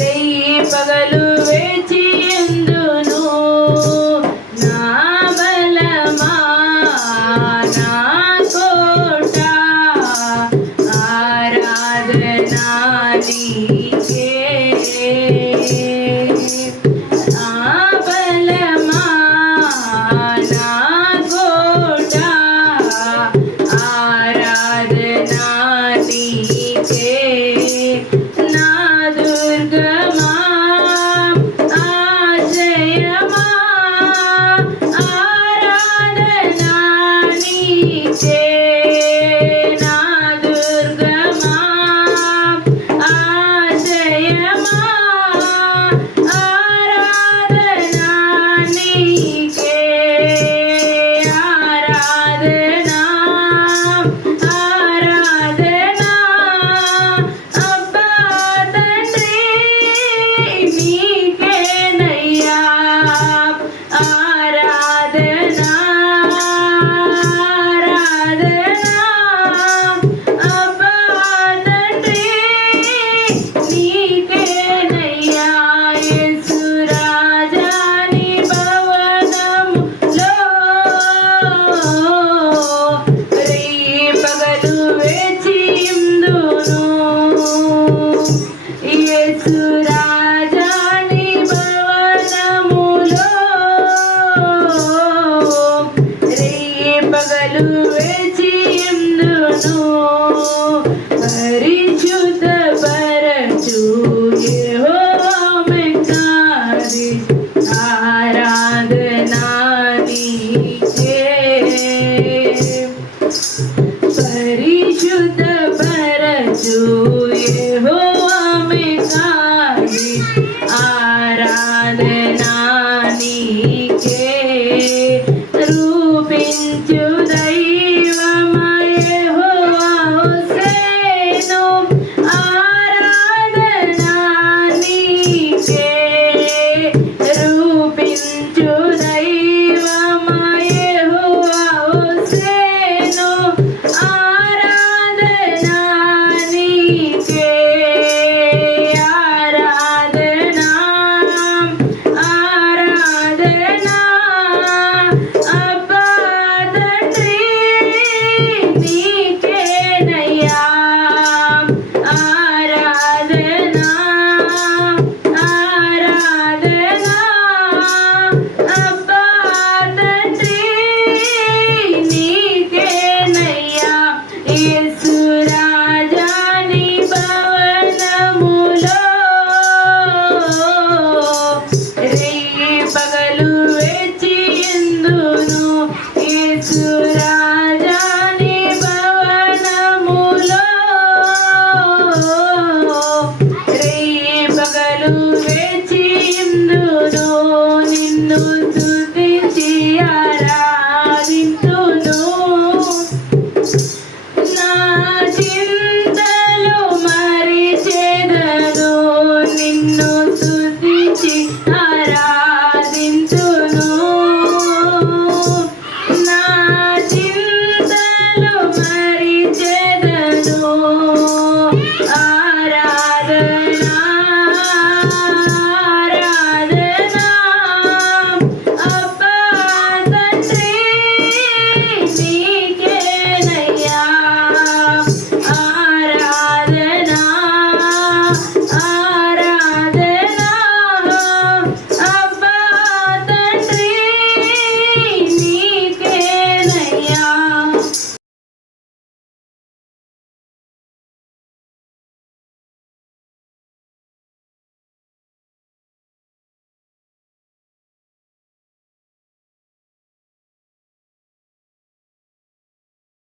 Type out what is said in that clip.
రేయి పగలు.